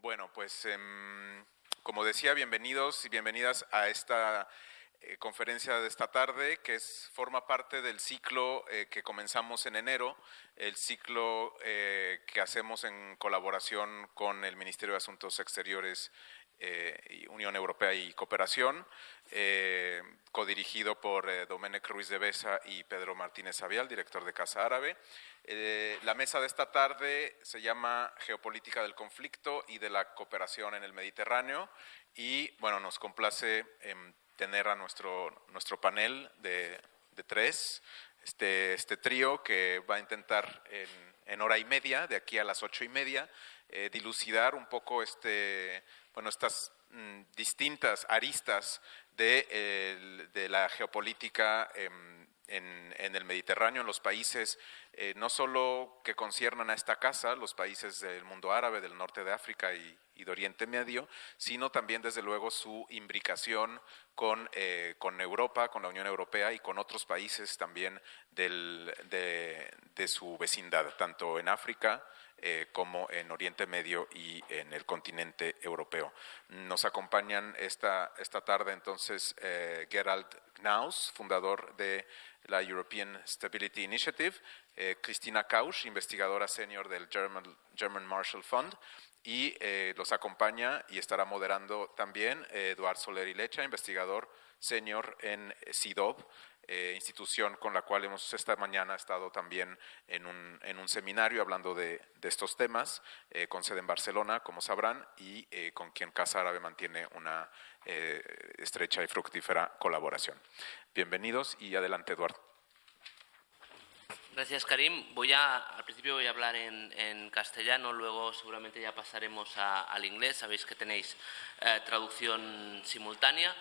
Bueno, pues como decía, bienvenidos y bienvenidas a esta conferencia de esta tarde, que forma parte del ciclo que comenzamos en enero, el ciclo que hacemos en colaboración con el Ministerio de Asuntos Exteriores, Unión Europea y Cooperación, codirigido por Domènec Ruiz de Besa y Pedro Martínez Avial, director de Casa Árabe. La mesa de esta tarde se llama Geopolítica del Conflicto y de la Cooperación en el Mediterráneo y, bueno, nos complace tener a nuestro panel de tres, este trío que va a intentar en hora y media, de aquí a las 8:30, dilucidar un poco estas distintas aristas de la geopolítica en el Mediterráneo, en los países no solo que conciernan a esta casa, los países del mundo árabe, del norte de África y de Oriente Medio, sino también desde luego su imbricación con Europa, con la Unión Europea y con otros países también de su vecindad, tanto en África como en Oriente Medio y en el continente europeo. Nos acompañan esta tarde entonces Gerald Knaus, fundador de la European Stability Initiative, Christina Kausch, investigadora senior del German Marshall Fund, y los acompaña y estará moderando también Eduard Soler y Lecha, investigador senior en CIDOB, institución con la cual hemos esta mañana estado también en un seminario hablando de estos temas, con sede en Barcelona, como sabrán, y con quien Casa Árabe mantiene una estrecha y fructífera colaboración. Bienvenidos y adelante, Eduardo. Gracias, Karim. Al principio voy a hablar en castellano, luego seguramente ya pasaremos al inglés. Sabéis que tenéis traducción simultánea.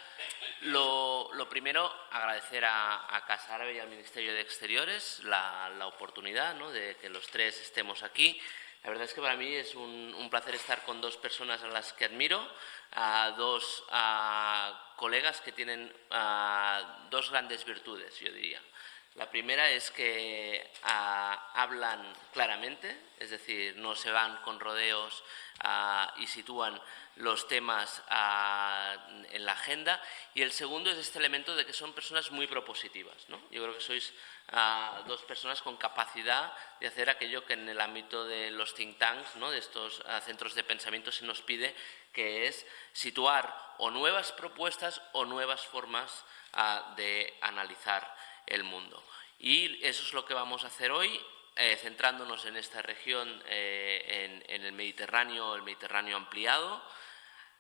Lo primero, agradecer a Casa Árabe y al Ministerio de Exteriores la oportunidad, ¿no?, de que los tres estemos aquí. La verdad es que para mí es un placer estar con dos personas a las que admiro, dos colegas que tienen dos grandes virtudes, yo diría. La primera es que hablan claramente, es decir, no se van con rodeos y sitúan los temas en la agenda. Y el segundo es este elemento de que son personas muy propositivas, ¿no? Yo creo que sois dos personas con capacidad de hacer aquello que en el ámbito de los think tanks, ¿no?, de estos centros de pensamiento se nos pide, que es situar o nuevas propuestas o nuevas formas de analizar el mundo. Y eso es lo que vamos a hacer hoy, centrándonos en esta región, en el Mediterráneo ampliado,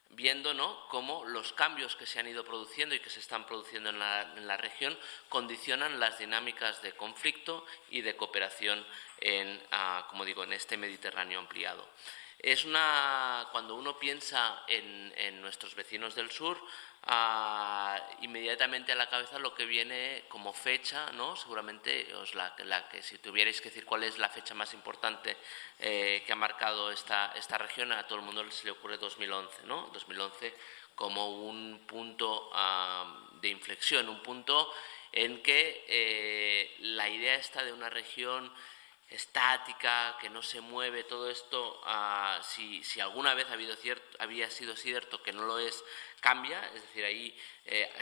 viendo, ¿no?, cómo los cambios que se han ido produciendo y que se están produciendo en la región condicionan las dinámicas de conflicto y de cooperación como digo, en este Mediterráneo ampliado. Cuando uno piensa en nuestros vecinos del sur, inmediatamente a la cabeza lo que viene como fecha, ¿no?, seguramente la que si tuvierais que decir cuál es la fecha más importante que ha marcado esta región, a todo el mundo se le ocurre 2011, ¿no? 2011 como un punto de inflexión, un punto en que la idea esta de una región estática, que no se mueve, todo esto, si alguna vez había sido cierto que no lo es, cambia. Es decir, ahí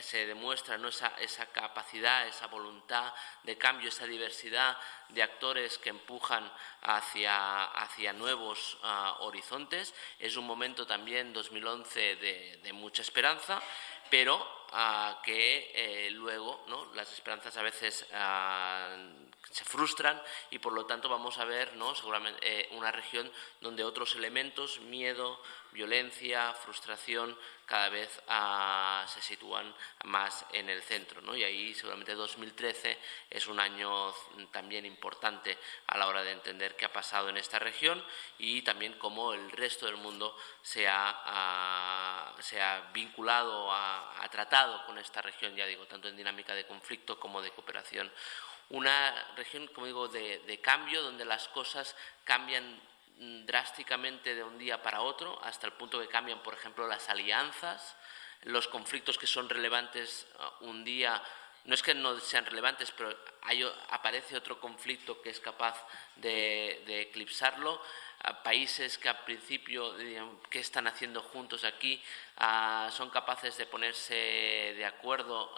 se demuestra, ¿no?, esa capacidad, esa voluntad de cambio, esa diversidad de actores que empujan hacia nuevos horizontes. Es un momento también, 2011, de mucha esperanza, pero que luego, ¿no?, las esperanzas a veces se frustran y por lo tanto vamos a ver, ¿no?, seguramente una región donde otros elementos, miedo, violencia, frustración, cada vez se sitúan más en el centro, ¿no? Y ahí seguramente 2013 es un año también importante a la hora de entender qué ha pasado en esta región y también cómo el resto del mundo se ha vinculado, ha tratado con esta región, ya digo, tanto en dinámica de conflicto como de cooperación. Una región, como digo, de cambio, donde las cosas cambian drásticamente de un día para otro, hasta el punto que cambian, por ejemplo, las alianzas, los conflictos que son relevantes un día. No es que no sean relevantes, pero aparece otro conflicto que es capaz de eclipsarlo. países que al principio, ¿qué están haciendo juntos aquí? Son capaces de ponerse de acuerdo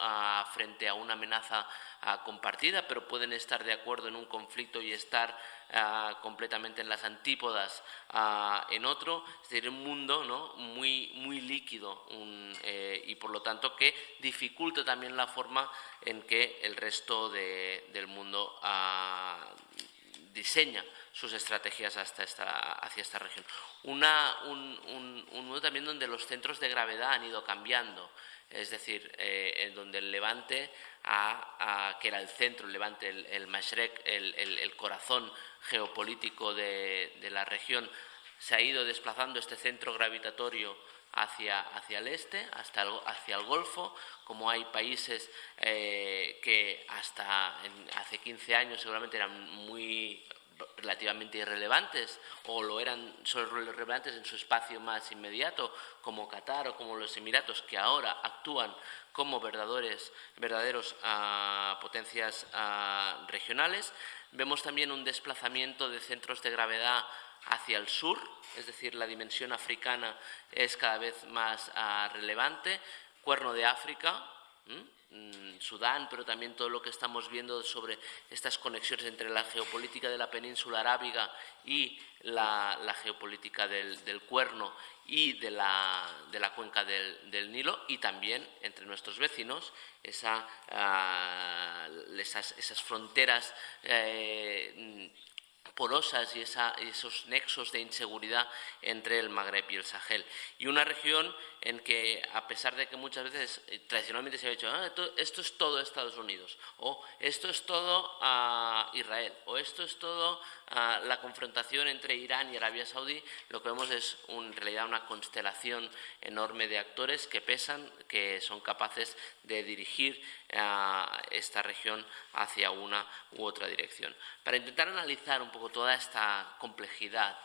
frente a una amenaza compartida, pero pueden estar de acuerdo en un conflicto y estar completamente en las antípodas en otro. Es decir, un mundo, ¿no?, muy líquido y por lo tanto que dificulta también la forma en que el resto del mundo diseña sus estrategias hacia esta región. Un mundo también donde los centros de gravedad han ido cambiando, es decir, en donde el Levante, que era el centro, el Levante, el Mashrek, el corazón geopolítico de la región, se ha ido desplazando este centro gravitatorio hacia el este, hacia el Golfo, como hay países que hasta hace 15 años seguramente eran relativamente irrelevantes o lo eran solo relevantes en su espacio más inmediato, como Qatar o como los Emiratos, que ahora actúan como verdaderos potencias regionales. Vemos también un desplazamiento de centros de gravedad hacia el sur, es decir, la dimensión africana es cada vez más relevante. Cuerno de África, Sudán, pero también todo lo que estamos viendo sobre estas conexiones entre la geopolítica de la península arábiga y la geopolítica del Cuerno y de la cuenca del Nilo, y también entre nuestros vecinos esas fronteras porosas y esos nexos de inseguridad entre el Magreb y el Sahel. Y una región en que, a pesar de que muchas veces tradicionalmente se ha dicho esto es todo Estados Unidos, o esto es todo Israel, o esto es todo la confrontación entre Irán y Arabia Saudí, lo que vemos es en realidad una constelación enorme de actores que pesan, que son capaces de dirigir esta región hacia una u otra dirección. Para intentar analizar un poco toda esta complejidad,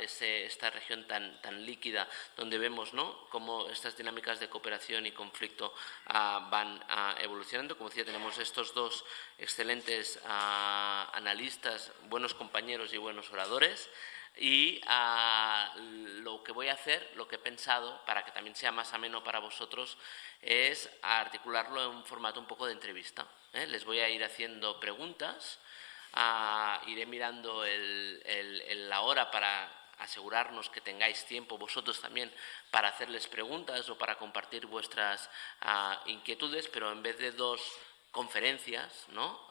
esta región tan líquida, donde vemos, ¿no?, cómo estas dinámicas de cooperación y conflicto van evolucionando. Como decía, tenemos estos dos excelentes analistas, buenos compañeros y buenos oradores. Y lo que voy a hacer, lo que he pensado, para que también sea más ameno para vosotros, es articularlo en un formato un poco de entrevista. Les voy a ir haciendo preguntas, iré mirando la hora para asegurarnos que tengáis tiempo vosotros también para hacerles preguntas o para compartir vuestras inquietudes, pero en vez de dos conferencias, ¿no?,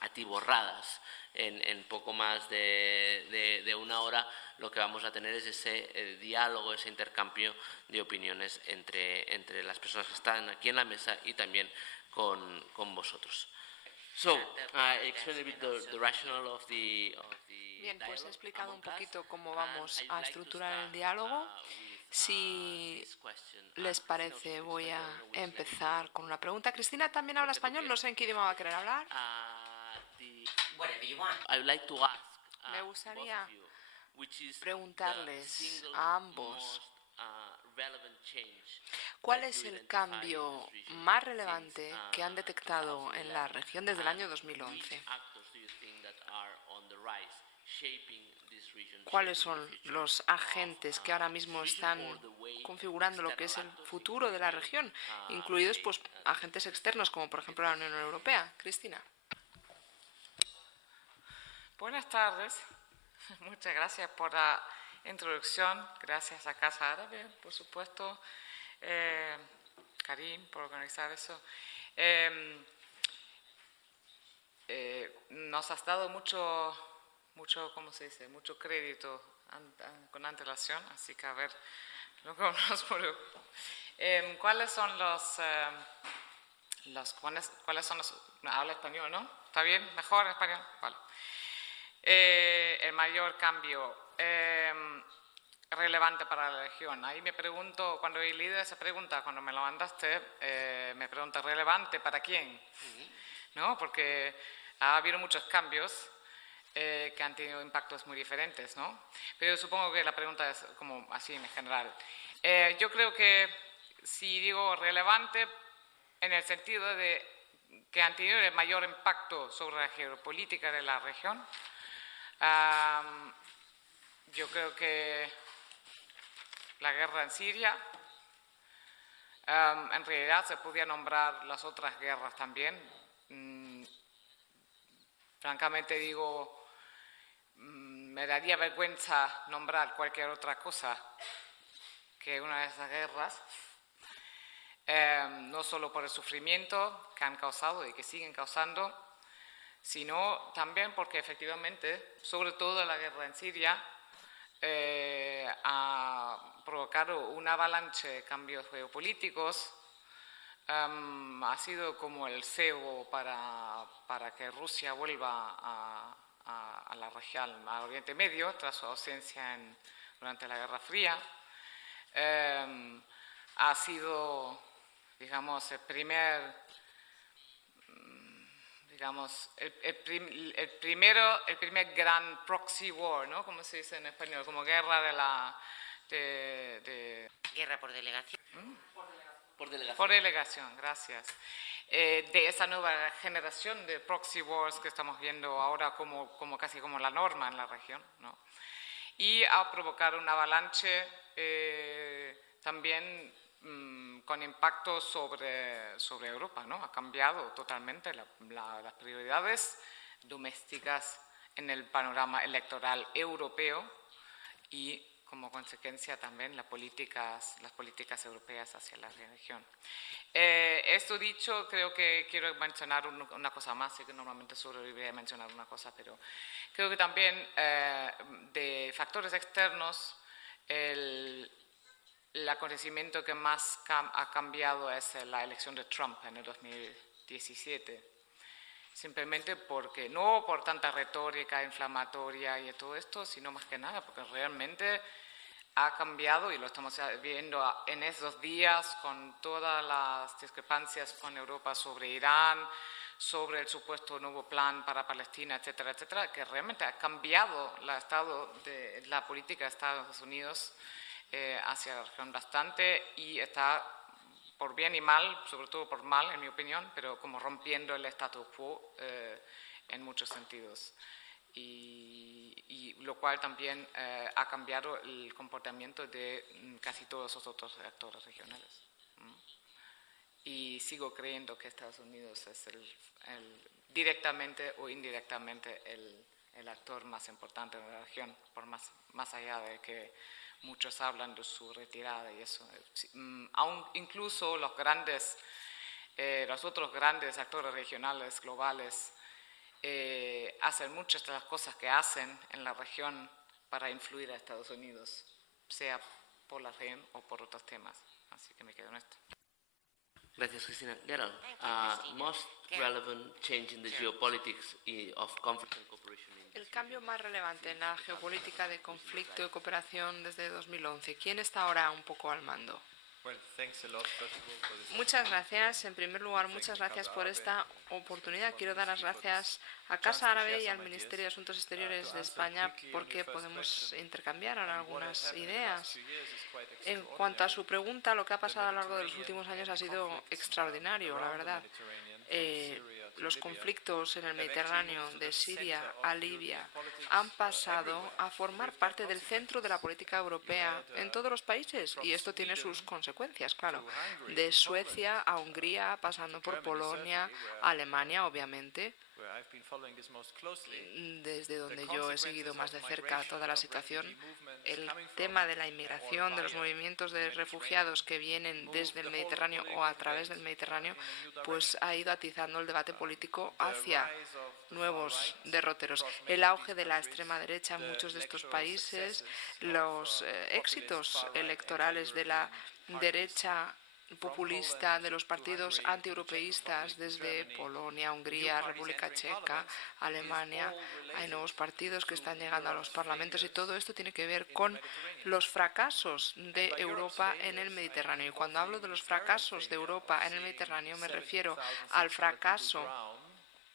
atiborradas en poco más de una hora, lo que vamos a tener es ese diálogo, ese intercambio de opiniones entre las personas que están aquí en la mesa y también con vosotros. So, explain a bit the rationale of the Bien, pues he explicado un poquito cómo vamos a estructurar el diálogo. Si les parece, voy a empezar con una pregunta. Cristina también habla español, no sé en qué idioma va a querer hablar. Me gustaría preguntarles a ambos ¿cuál es el cambio más relevante que han detectado en la región desde el año 2011? ¿Cuáles son los agentes que ahora mismo están configurando lo que es el futuro de la región, incluidos pues agentes externos como por ejemplo la Unión Europea? Cristina. Buenas tardes. Muchas gracias por la introducción. Gracias a Casa Árabe, por supuesto. Karim, por organizar eso. Nos has dado mucho, ¿cómo se dice? Mucho crédito con antelación, así que a ver lo que nos preocupa. ¿Cuáles son cuáles son los... Habla español, ¿no? ¿Está bien? ¿Mejor español? Vale. El mayor cambio relevante para la región. Ahí me pregunto, cuando he leído esa pregunta, cuando me la mandaste, me pregunto, ¿relevante para quién? ¿No? Porque ha habido muchos cambios que han tenido impactos muy diferentes, ¿no? Pero supongo que la pregunta es como así en general. Yo creo que si digo relevante en el sentido de que han tenido el mayor impacto sobre la geopolítica de la región, yo creo que la guerra en Siria, en realidad se podía nombrar las otras guerras también. Francamente digo, me daría vergüenza nombrar cualquier otra cosa que una de esas guerras, no solo por el sufrimiento que han causado y que siguen causando, sino también porque efectivamente, sobre todo la guerra en Siria, ha provocado una avalancha de cambios geopolíticos, ha sido como el cebo para que Rusia vuelva a la región, al Oriente Medio, tras su ausencia durante la Guerra Fría. Ha sido, digamos, el primer gran proxy war, ¿no? Como se dice en español, como guerra Guerra por delegación. Por delegación, gracias. De esa nueva generación de proxy wars que estamos viendo ahora como casi como la norma en la región, ¿no? Y ha provocado una avalancha también con impacto sobre Europa, ¿no? Ha cambiado totalmente las prioridades domésticas en el panorama electoral europeo y, como consecuencia, también las políticas europeas hacia la región. Esto dicho, creo que quiero mencionar una cosa más, sé que normalmente solo debería mencionar una cosa, pero creo que también de factores externos, el acontecimiento que más ha cambiado es la elección de Trump en el 2017. Simplemente porque, no por tanta retórica inflamatoria y todo esto, sino más que nada porque realmente ha cambiado, y lo estamos viendo en esos días con todas las discrepancias con Europa sobre Irán, sobre el supuesto nuevo plan para Palestina, etcétera, etcétera, que realmente ha cambiado la política de Estados Unidos hacia la región bastante, y está, por bien y mal, sobre todo por mal en mi opinión, pero como rompiendo el status quo en muchos sentidos. Y lo cual también ha cambiado el comportamiento de casi todos los otros actores regionales. Y sigo creyendo que Estados Unidos es directamente o indirectamente el actor más importante de la región, por más allá de que muchos hablan de su retirada y eso. Aún incluso los otros grandes actores regionales, globales, hacen muchas de las cosas que hacen en la región para influir a Estados Unidos, sea por la región o por otros temas. Así que me quedo en esto. Gracias, Cristina. Gerald, Cristina. most relevant change in the geopolitics of conflict and cooperation. El cambio más relevante en la geopolítica de conflicto y cooperación desde 2011. ¿Quién está ahora un poco al mando? Muchas gracias. En primer lugar, muchas gracias por esta oportunidad. Quiero dar las gracias a Casa Árabe y al Ministerio de Asuntos Exteriores de España porque podemos intercambiar ahora algunas ideas. En cuanto a su pregunta, lo que ha pasado a lo largo de los últimos años ha sido extraordinario, la verdad. Los conflictos en el Mediterráneo, de Siria a Libia, han pasado a formar parte del centro de la política europea en todos los países, y esto tiene sus consecuencias, claro. De Suecia a Hungría, pasando por Polonia, Alemania, obviamente, desde donde yo he seguido más de cerca toda la situación. El tema de la inmigración, de los movimientos de refugiados que vienen desde el Mediterráneo o a través del Mediterráneo, pues ha ido atizando el debate político hacia nuevos derroteros. El auge de la extrema derecha en muchos de estos países, los éxitos electorales de la derecha populista, de los partidos antieuropeístas desde Polonia, Hungría, República Checa, Alemania. Hay nuevos partidos que están llegando a los parlamentos, y todo esto tiene que ver con los fracasos de Europa en el Mediterráneo. Y cuando hablo de los fracasos de Europa en el Mediterráneo me refiero al fracaso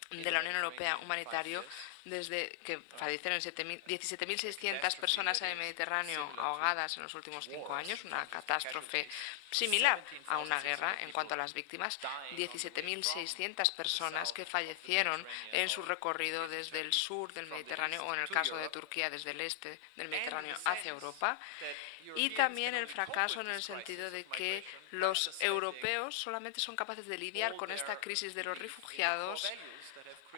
de la Unión Europea humanitario, desde que fallecieron 17.600 personas en el Mediterráneo ahogadas en los últimos 5 años, una catástrofe similar a una guerra en cuanto a las víctimas, 17.600 personas que fallecieron en su recorrido desde el sur del Mediterráneo o, en el caso de Turquía, desde el este del Mediterráneo hacia Europa, y también el fracaso en el sentido de que los europeos solamente son capaces de lidiar con esta crisis de los refugiados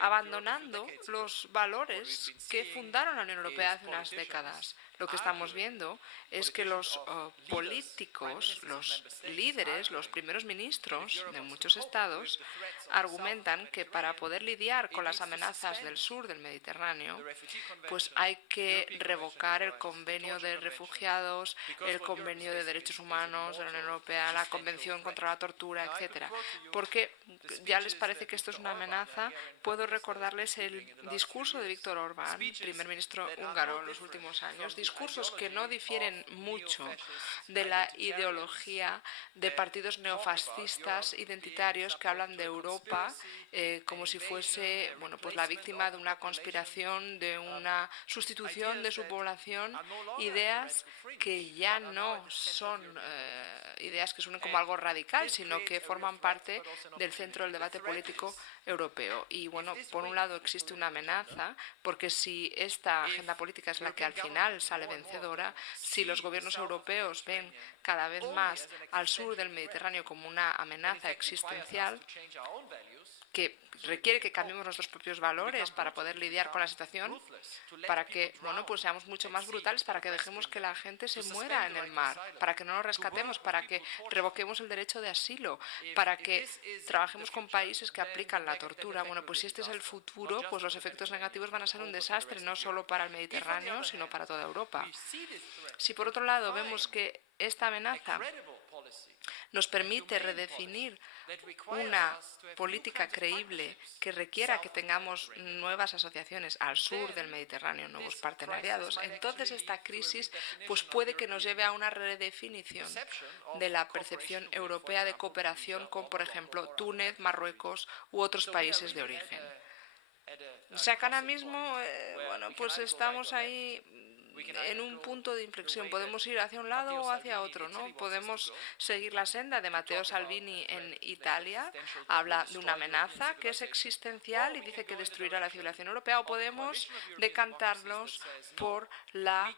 abandonando los valores que fundaron la Unión Europea hace unas décadas. Lo que estamos viendo es que los políticos, los líderes, los primeros ministros de muchos estados argumentan que para poder lidiar con las amenazas del sur del Mediterráneo, pues hay que revocar el convenio de refugiados, el convenio de derechos humanos de la Unión Europea, la convención contra la tortura, etcétera. Porque ya les parece que esto es una amenaza. Puedo recordarles el discurso de Viktor Orbán, primer ministro húngaro en los últimos años, discursos que no difieren mucho de la ideología de partidos neofascistas identitarios que hablan de Europa como si fuese, bueno, pues la víctima de una conspiración, de una sustitución de su población, ideas que ya no son ideas que suenen como algo radical, sino que forman parte del centro del debate político europeo. Y bueno, por un lado existe una amenaza, porque si esta agenda política es la que al final sale vencedora, si los gobiernos europeos ven cada vez más al sur del Mediterráneo como una amenaza existencial, que requiere que cambiemos nuestros propios valores para poder lidiar con la situación, para que, bueno, pues seamos mucho más brutales, para que dejemos que la gente se muera en el mar, para que no nos rescatemos, para que revoquemos el derecho de asilo, para que trabajemos con países que aplican la tortura. Bueno, pues si este es el futuro, pues los efectos negativos van a ser un desastre, no solo para el Mediterráneo, sino para toda Europa. Si por otro lado vemos que esta amenaza nos permite redefinir una política creíble que requiera que tengamos nuevas asociaciones al sur del Mediterráneo, nuevos partenariados, entonces esta crisis pues puede que nos lleve a una redefinición de la percepción europea de cooperación con, por ejemplo, Túnez, Marruecos u otros países de origen. O sea que ahora mismo, bueno, pues estamos ahí en un punto de inflexión. Podemos ir hacia un lado o hacia otro, ¿no? Podemos seguir la senda de Matteo Salvini en Italia. Habla de una amenaza que es existencial y dice que destruirá la civilización europea, o podemos decantarnos por la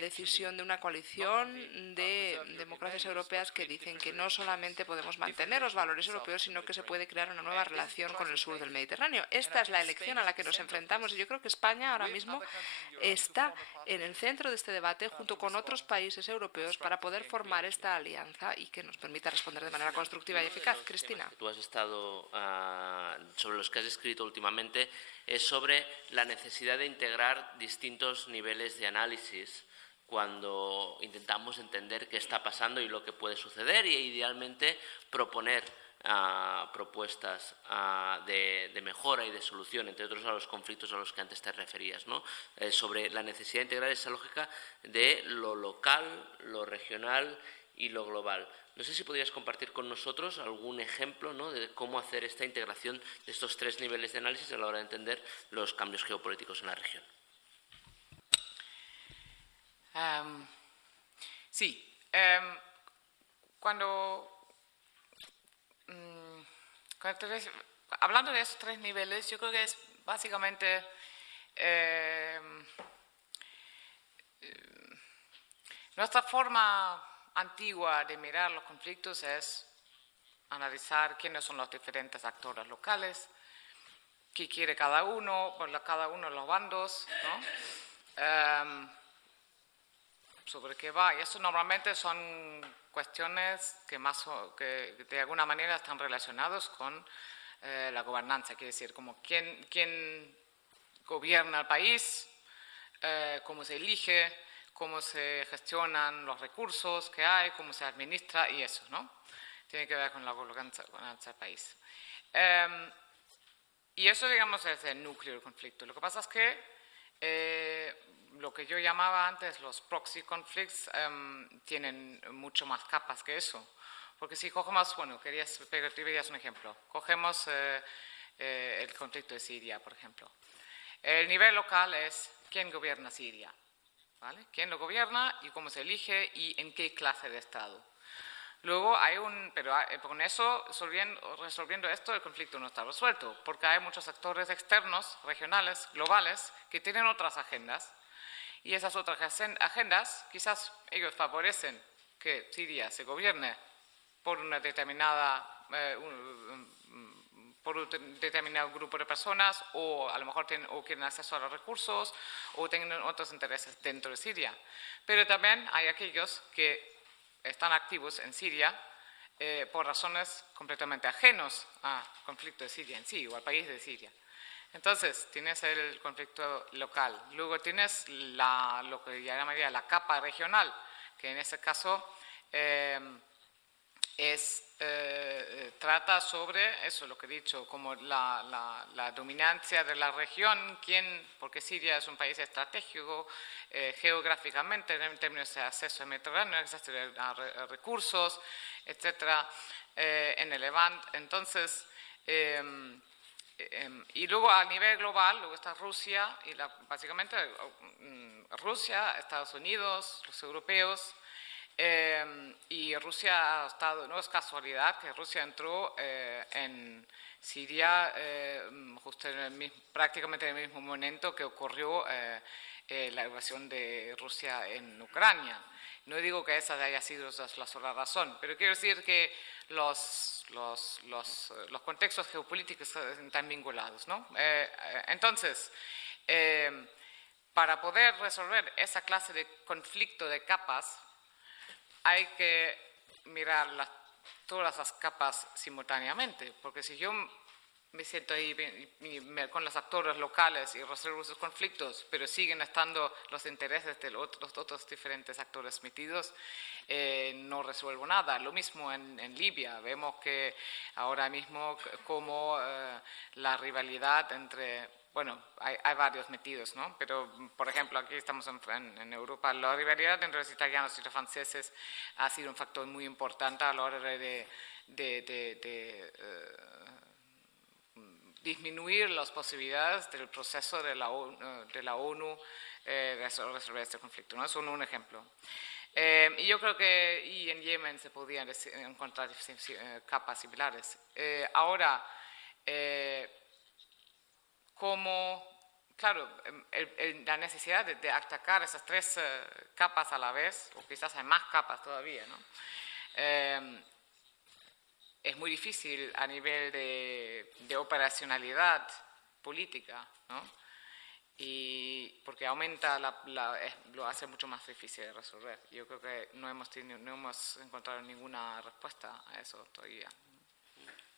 decisión de una coalición de democracias europeas que dicen que no solamente podemos mantener los valores europeos, sino que se puede crear una nueva relación con el sur del Mediterráneo. Esta es la elección a la que nos enfrentamos y yo creo que España ahora mismo está en el centro de este debate junto con otros países europeos para poder formar esta alianza y que nos permita responder de manera constructiva y eficaz. Cristina. Tú has estado, sobre los que has escrito últimamente, es sobre la necesidad de integrar distintos niveles de análisis cuando intentamos entender qué está pasando y lo que puede suceder, y idealmente proponer propuestas de mejora y de solución, entre otros a los conflictos a los que antes te referías, ¿no? Sobre la necesidad de integrar esa lógica de lo local, lo regional y lo global. No sé si podrías compartir con nosotros algún ejemplo, ¿no?, de cómo hacer esta integración de estos tres niveles de análisis a la hora de entender los cambios geopolíticos en la región. Hablando de esos tres niveles, yo creo que es básicamente nuestra forma antigua de mirar los conflictos es analizar quiénes son los diferentes actores locales, qué quiere cada uno de los bandos, ¿no? Sobre qué va. Y eso normalmente son cuestiones que de alguna manera están relacionados con la gobernanza, quiere decir, como quién gobierna el país, cómo se elige, cómo se gestionan los recursos que hay, cómo se administra y eso, ¿no? Tiene que ver con la gobernanza del país. Y eso, digamos, es el núcleo del conflicto. Lo que pasa es que lo que yo llamaba antes los proxy conflicts tienen mucho más capas que eso. Porque si cogemos, bueno, te pedías un ejemplo, cogemos el conflicto de Siria, por ejemplo. El nivel local es quién gobierna Siria, ¿vale? Quién lo gobierna y cómo se elige y en qué clase de Estado. Luego pero con eso, resolviendo esto, el conflicto no está resuelto, porque hay muchos actores externos, regionales, globales, que tienen otras agendas. Y esas otras agendas, quizás ellos favorecen que Siria se gobierne por una por un determinado grupo de personas, o a lo mejor quieren acceso a los recursos, o tienen otros intereses dentro de Siria. Pero también hay aquellos que están activos en Siria por razones completamente ajenos al conflicto de Siria en sí, o al país de Siria. Entonces, tienes el conflicto local. Luego tienes lo que yo llamaría la capa regional, que en ese caso trata sobre eso, lo que he dicho, como la dominancia de la región, porque Siria es un país estratégico geográficamente, en términos de acceso al Mediterráneo, acceso a recursos, etcétera, en el Levante. Entonces, y luego a nivel global, luego está Rusia, y básicamente Rusia, Estados Unidos, los europeos, y Rusia ha estado, no es casualidad que Rusia entró en Siria justo prácticamente en el mismo momento que ocurrió la invasión de Rusia en Ucrania. No digo que esa haya sido la sola razón, pero quiero decir que los contextos geopolíticos están vinculados, ¿no? Entonces, para poder resolver esa clase de conflicto de capas, hay que mirar todas las capas simultáneamente, porque si yo me siento ahí con los actores locales y resuelvo esos conflictos, pero siguen estando los intereses de los otros diferentes actores metidos, no resuelvo nada. Lo mismo en Libia. Vemos que ahora mismo como la rivalidad entre... Bueno, hay varios metidos, ¿no? Pero, por ejemplo, aquí estamos en Europa, la rivalidad entre los italianos y los franceses ha sido un factor muy importante a la hora de disminuir las posibilidades del proceso de la ONU de resolver este conflicto, ¿no? Es un ejemplo. Y yo creo que en Yemen se podían encontrar capas similares. Ahora, claro, la necesidad de atacar esas tres capas a la vez, o quizás hay más capas todavía, ¿no? Es muy difícil a nivel de operacionalidad política, ¿no? Y porque aumenta lo hace mucho más difícil de resolver. Yo creo que no hemos encontrado ninguna respuesta a eso todavía.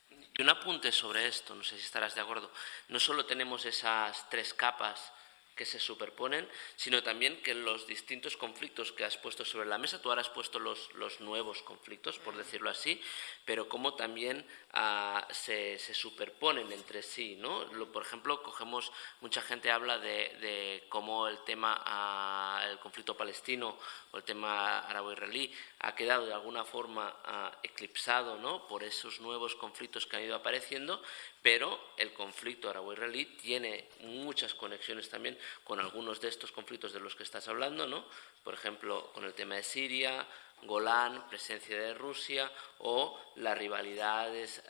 Y un apunte sobre esto, no sé si estarás de acuerdo. No solo tenemos esas tres capas que se superponen, sino también que los distintos conflictos que has puesto sobre la mesa, tú ahora has puesto los nuevos conflictos, por decirlo así, pero cómo también se superponen entre sí, ¿no? Por ejemplo, mucha gente habla de cómo el conflicto palestino o el tema árabo-israelí ha quedado de alguna forma eclipsado, ¿no?, por esos nuevos conflictos que han ido apareciendo, pero el conflicto árabo-israelí tiene muchas conexiones también con algunos de estos conflictos de los que estás hablando, ¿no? Por ejemplo, con el tema de Siria, Golán, presencia de Rusia, o las rivalidades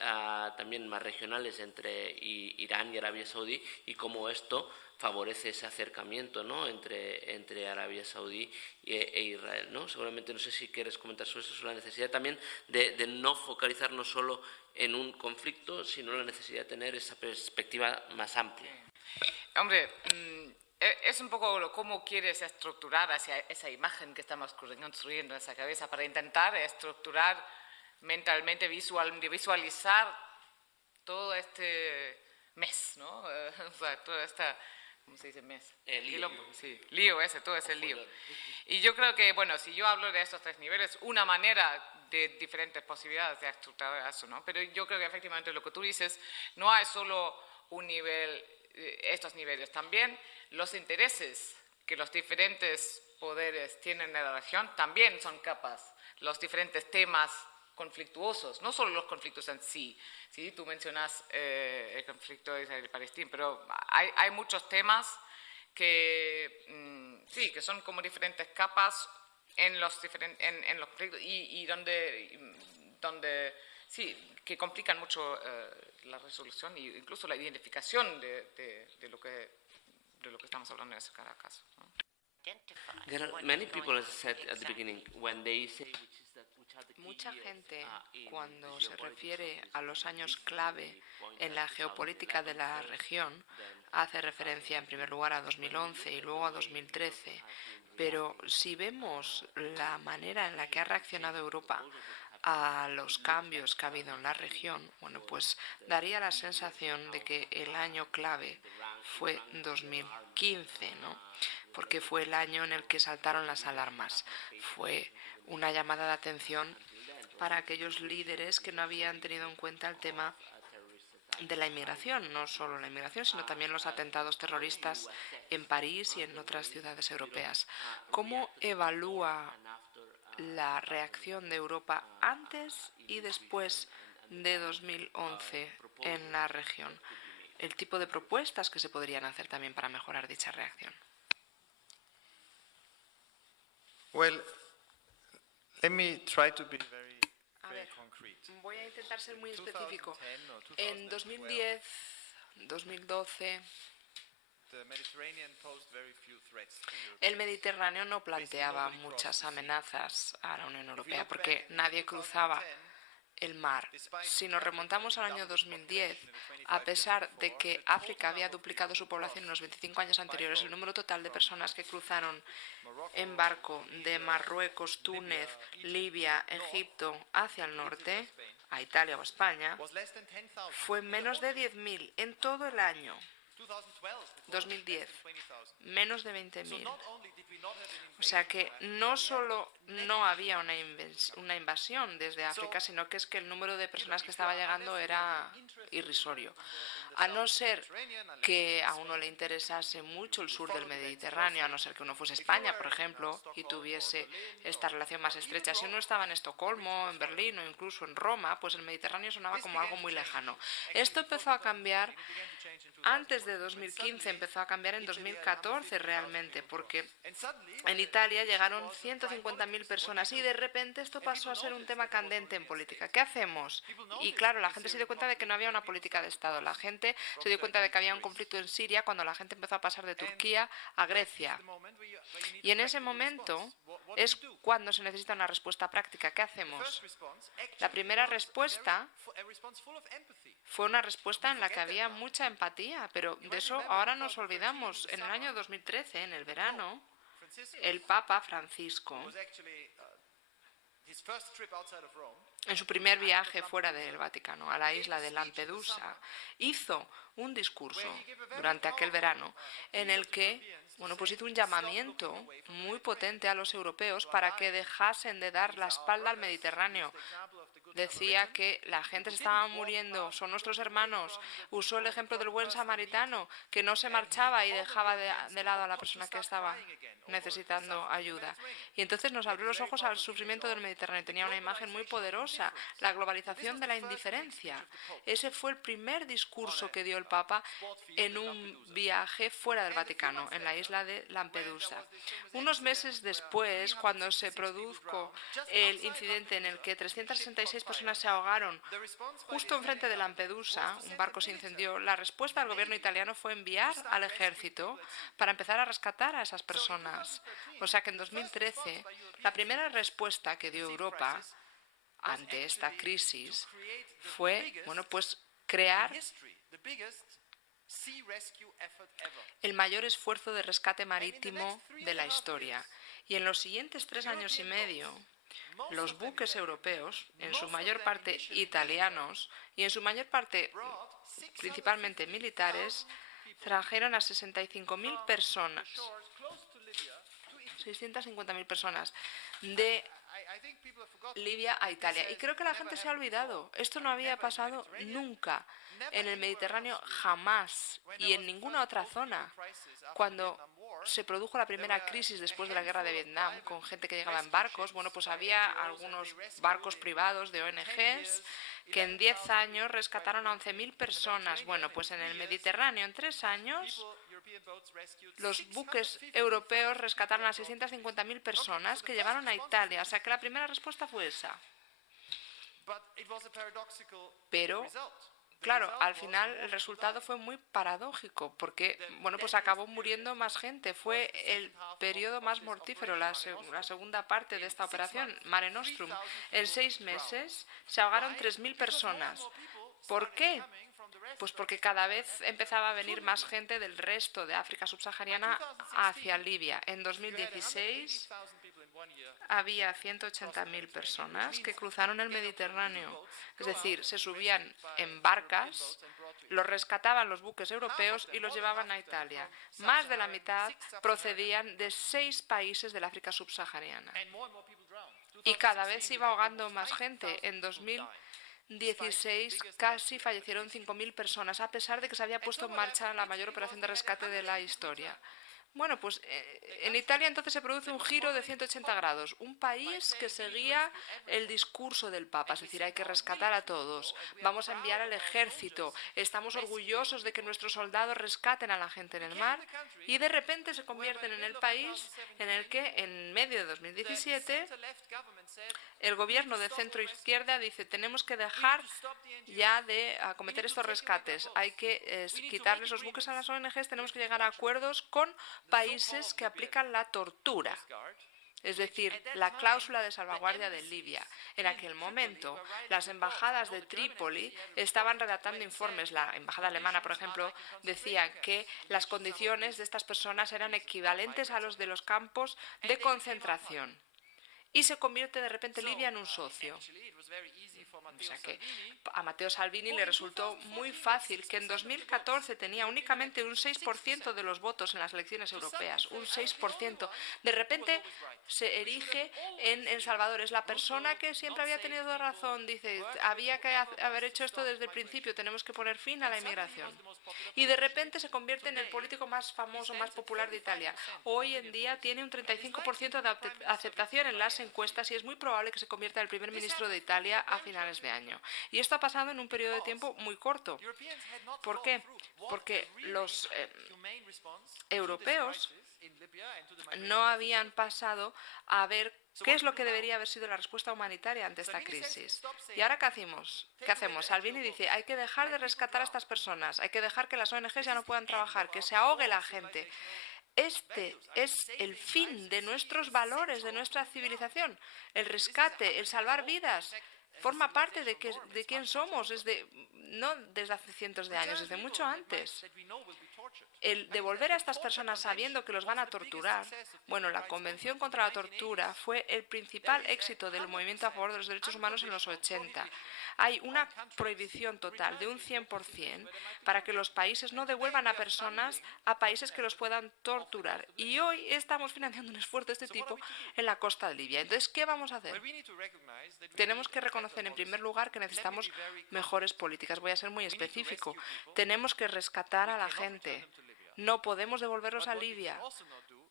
también más regionales entre Irán y Arabia Saudí, y cómo esto favorece ese acercamiento, ¿no?, entre Arabia Saudí e Israel, ¿no? Seguramente, no sé si quieres comentar sobre eso, sobre la necesidad también de no focalizarnos solo en un conflicto, sino la necesidad de tener esa perspectiva más amplia. Hombre, es un poco cómo quieres estructurar hacia esa imagen que estamos construyendo en esa cabeza para intentar estructurar mentalmente, visualizar todo este mes, ¿no? O sea, toda esta, ¿cómo se dice mes? Lío. Sí, lío ese, todo ese lío. Y yo creo que, bueno, si yo hablo de estos tres niveles, una manera de diferentes posibilidades de estructurar eso, ¿no? Pero yo creo que efectivamente lo que tú dices, no hay solo un nivel, estos niveles, también los intereses que los diferentes poderes tienen en la región también son capas. Los diferentes temas conflictuosos, no solo los conflictos en sí. ¿Sí? Tú mencionas el conflicto de Israel y Palestina, pero hay muchos temas que sí, que son como diferentes capas en los conflictos y donde sí, que complican mucho la resolución e incluso la identificación de lo que estamos hablando en cada caso, ¿no? Many people, as I said at the beginning, when they say Mucha gente, cuando se refiere a los años clave en la geopolítica de la región, hace referencia en primer lugar a 2011 y luego a 2013. Pero si vemos la manera en la que ha reaccionado Europa a los cambios que ha habido en la región, bueno, pues daría la sensación de que el año clave fue 2015, ¿no? Porque fue el año en el que saltaron las alarmas. Fue una llamada de atención para aquellos líderes que no habían tenido en cuenta el tema de la inmigración, no solo la inmigración, sino también los atentados terroristas en París y en otras ciudades europeas. ¿Cómo evalúa la reacción de Europa antes y después de 2011 en la región? El tipo de propuestas que se podrían hacer también para mejorar dicha reacción. Well, let me try to be very concrete. Voy a intentar ser muy específico. En 2010, 2012, el Mediterráneo no planteaba muchas amenazas a la Unión Europea porque nadie cruzaba el mar. Si nos remontamos al año 2010, a pesar de que África había duplicado su población en los 25 años anteriores, el número total de personas que cruzaron en barco de Marruecos, Túnez, Libia, Egipto hacia el norte, a Italia o España, fue menos de 10.000 en todo el año. 2010, menos de 20.000. O sea que no solo no había una invasión desde África, sino que es que el número de personas que estaba llegando era irrisorio. A no ser que a uno le interesase mucho el sur del Mediterráneo, a no ser que uno fuese España, por ejemplo, y tuviese esta relación más estrecha. Si uno estaba en Estocolmo, en Berlín o incluso en Roma, pues el Mediterráneo sonaba como algo muy lejano. Esto empezó a cambiar antes de 2015, empezó a cambiar en 2014 realmente, porque en Italia llegaron 150.000 personas y de repente esto pasó a ser un tema candente en política. ¿Qué hacemos? Y claro, la gente se dio cuenta de que no había una política de Estado. La gente se dio cuenta de que había un conflicto en Siria cuando la gente empezó a pasar de Turquía a Grecia. Y en ese momento es cuando se necesita una respuesta práctica. ¿Qué hacemos? La primera respuesta fue una respuesta en la que había mucha empatía, pero de eso ahora nos olvidamos. En el año 2013, en el verano, el Papa Francisco, en su primer viaje fuera del Vaticano, a la isla de Lampedusa, hizo un discurso durante aquel verano en el que pues hizo un llamamiento muy potente a los europeos para que dejasen de dar la espalda al Mediterráneo. Decía que la gente se estaba muriendo, son nuestros hermanos. Usó el ejemplo del buen samaritano, que no se marchaba y dejaba de lado a la persona que estaba necesitando ayuda. Y entonces nos abrió los ojos al sufrimiento del Mediterráneo. Tenía una imagen muy poderosa, la globalización de la indiferencia. Ese fue el primer discurso que dio el Papa en un viaje fuera del Vaticano, en la isla de Lampedusa. Unos meses después, cuando se produjo el incidente en el que 366 personas se ahogaron justo enfrente de Lampedusa, un barco se incendió, la respuesta del gobierno italiano fue enviar al ejército para empezar a rescatar a esas personas. O sea que en 2013, la primera respuesta que dio Europa ante esta crisis fue, pues crear el mayor esfuerzo de rescate marítimo de la historia. Y en los siguientes 3 años y medio, los buques europeos, en su mayor parte italianos y en su mayor parte principalmente militares, trajeron a 65.000 personas, 650.000 personas de Libia a Italia. Y creo que la gente se ha olvidado. Esto no había pasado nunca en el Mediterráneo, jamás, y en ninguna otra zona. Cuando se produjo la primera crisis después de la guerra de Vietnam, con gente que llegaba en barcos, bueno, pues había algunos barcos privados de ONGs que en 10 años rescataron a 11.000 personas. Bueno, pues en el Mediterráneo en 3 años los buques europeos rescataron a 650.000 personas que llevaron a Italia. O sea que la primera respuesta fue esa. Pero, claro, al final el resultado fue muy paradójico porque, bueno, pues acabó muriendo más gente. Fue el periodo más mortífero, la segunda parte de esta operación, Mare Nostrum. En 6 meses se ahogaron 3.000 personas. ¿Por qué? Pues porque cada vez empezaba a venir más gente del resto de África subsahariana hacia Libia. En 2016 había 180.000 personas que cruzaron el Mediterráneo. Es decir, se subían en barcas, los rescataban los buques europeos y los llevaban a Italia. Más de la mitad procedían de 6 países del África subsahariana. Y cada vez se iba ahogando más gente. En 2016 casi fallecieron 5.000 personas, a pesar de que se había puesto en marcha la mayor operación de rescate de la historia. Bueno, pues en Italia entonces se produce un giro de 180 grados, un país que seguía el discurso del Papa, es decir, hay que rescatar a todos, vamos a enviar al ejército, estamos orgullosos de que nuestros soldados rescaten a la gente en el mar, y de repente se convierten en el país en el que en medio de 2017 el gobierno de centro-izquierda dice tenemos que dejar ya de acometer estos rescates, hay que quitarles los buques a las ONGs, tenemos que llegar a acuerdos con países que aplican la tortura, es decir, la cláusula de salvaguardia de Libia. En aquel momento, las embajadas de Trípoli estaban redactando informes. La embajada alemana, por ejemplo, decía que las condiciones de estas personas eran equivalentes a los de los campos de concentración. Y se convierte de repente Libia en un socio. O sea que a Matteo Salvini le resultó muy fácil, que en 2014 tenía únicamente un 6% de los votos en las elecciones europeas, un 6%. De repente se erige en El Salvador. Es la persona que siempre había tenido razón. Dice, había que haber hecho esto desde el principio, tenemos que poner fin a la inmigración. Y de repente se convierte en el político más famoso, más popular de Italia. Hoy en día tiene un 35% de aceptación en las encuestas y es muy probable que se convierta en el primer ministro de Italia a finales de año. Y esto ha pasado en un periodo de tiempo muy corto. ¿Por qué? Porque los europeos no habían pasado a ver qué es lo que debería haber sido la respuesta humanitaria ante esta crisis. ¿Y ahora qué hacemos? Salvini dice, hay que dejar de rescatar a estas personas, hay que dejar que las ONGs ya no puedan trabajar, que se ahogue la gente. Este es el fin de nuestros valores, de nuestra civilización. El rescate, el salvar vidas, forma parte de quién somos, no desde hace cientos de años, desde mucho antes. El devolver a estas personas sabiendo que los van a torturar, bueno, la Convención contra la Tortura fue el principal éxito del movimiento a favor de los derechos humanos en los 80. Hay una prohibición total de un 100% para que los países no devuelvan a personas a países que los puedan torturar. Y hoy estamos financiando un esfuerzo de este tipo en la costa de Libia. Entonces, ¿qué vamos a hacer? Tenemos que reconocer, en primer lugar, que necesitamos mejores políticas. Voy a ser muy específico. Tenemos que rescatar a la gente. No podemos devolverlos a Libia,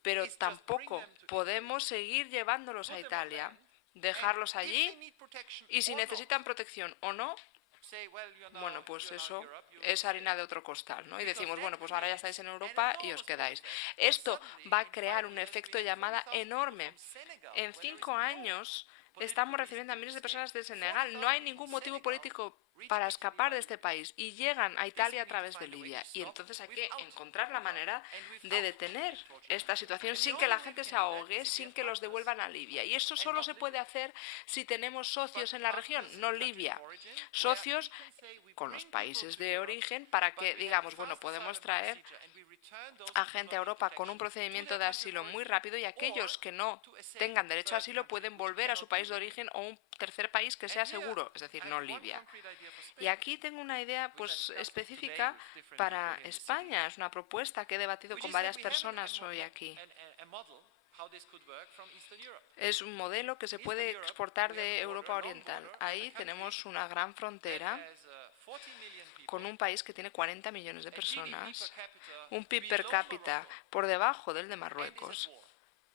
pero tampoco podemos seguir llevándolos a Italia, dejarlos allí y si necesitan protección o no, bueno, pues eso es harina de otro costal, ¿no? Y decimos, bueno, pues ahora ya estáis en Europa y os quedáis. Esto va a crear un efecto llamada enorme. En 5 años estamos recibiendo a miles de personas de Senegal. No hay ningún motivo político para escapar de este país y llegan a Italia a través de Libia. Y entonces hay que encontrar la manera de detener esta situación sin que la gente se ahogue, sin que los devuelvan a Libia. Y eso solo se puede hacer si tenemos socios en la región, no Libia. Socios con los países de origen para que digamos, bueno, podemos traer a gente a Europa con un procedimiento de asilo muy rápido y aquellos que no tengan derecho a asilo pueden volver a su país de origen o un tercer país que sea seguro, es decir, no Libia. Y aquí tengo una idea pues específica para España, es una propuesta que he debatido con varias personas hoy aquí. Es un modelo que se puede exportar de Europa Oriental. Ahí tenemos una gran frontera con un país que tiene 40 millones de personas, un PIB per cápita por debajo del de Marruecos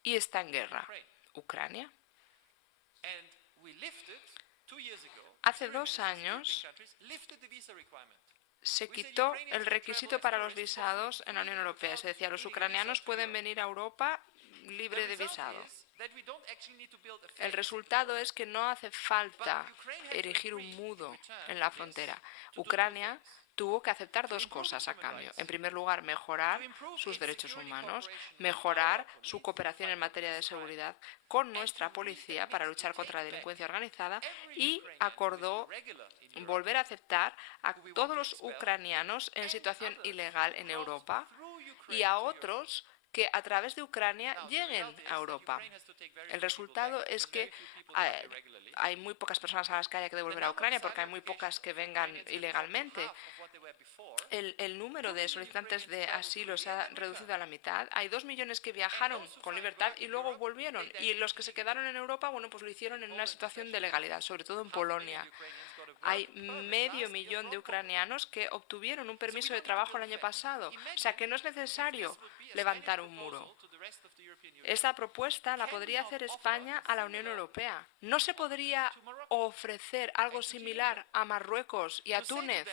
y está en guerra. Ucrania. Hace 2 años se quitó el requisito para los visados en la Unión Europea. Se decía, los ucranianos pueden venir a Europa libre de visado. El resultado es que no hace falta erigir un muro en la frontera. Ucrania tuvo que aceptar 2 cosas a cambio. En primer lugar, mejorar sus derechos humanos, mejorar su cooperación en materia de seguridad con nuestra policía para luchar contra la delincuencia organizada y acordó volver a aceptar a todos los ucranianos en situación ilegal en Europa y a otros que a través de Ucrania lleguen a Europa. El resultado es que hay muy pocas personas a las que haya que devolver a Ucrania porque hay muy pocas que vengan ilegalmente. El número de solicitantes de asilo se ha reducido a la mitad. Hay 2 millones que viajaron con libertad y luego volvieron. Y los que se quedaron en Europa, bueno, pues lo hicieron en una situación de legalidad, sobre todo en Polonia. Hay medio millón de ucranianos que obtuvieron un permiso de trabajo el año pasado. O sea que no es necesario levantar un muro. Esta propuesta la podría hacer España a la Unión Europea. ¿No se podría ofrecer algo similar a Marruecos y a Túnez?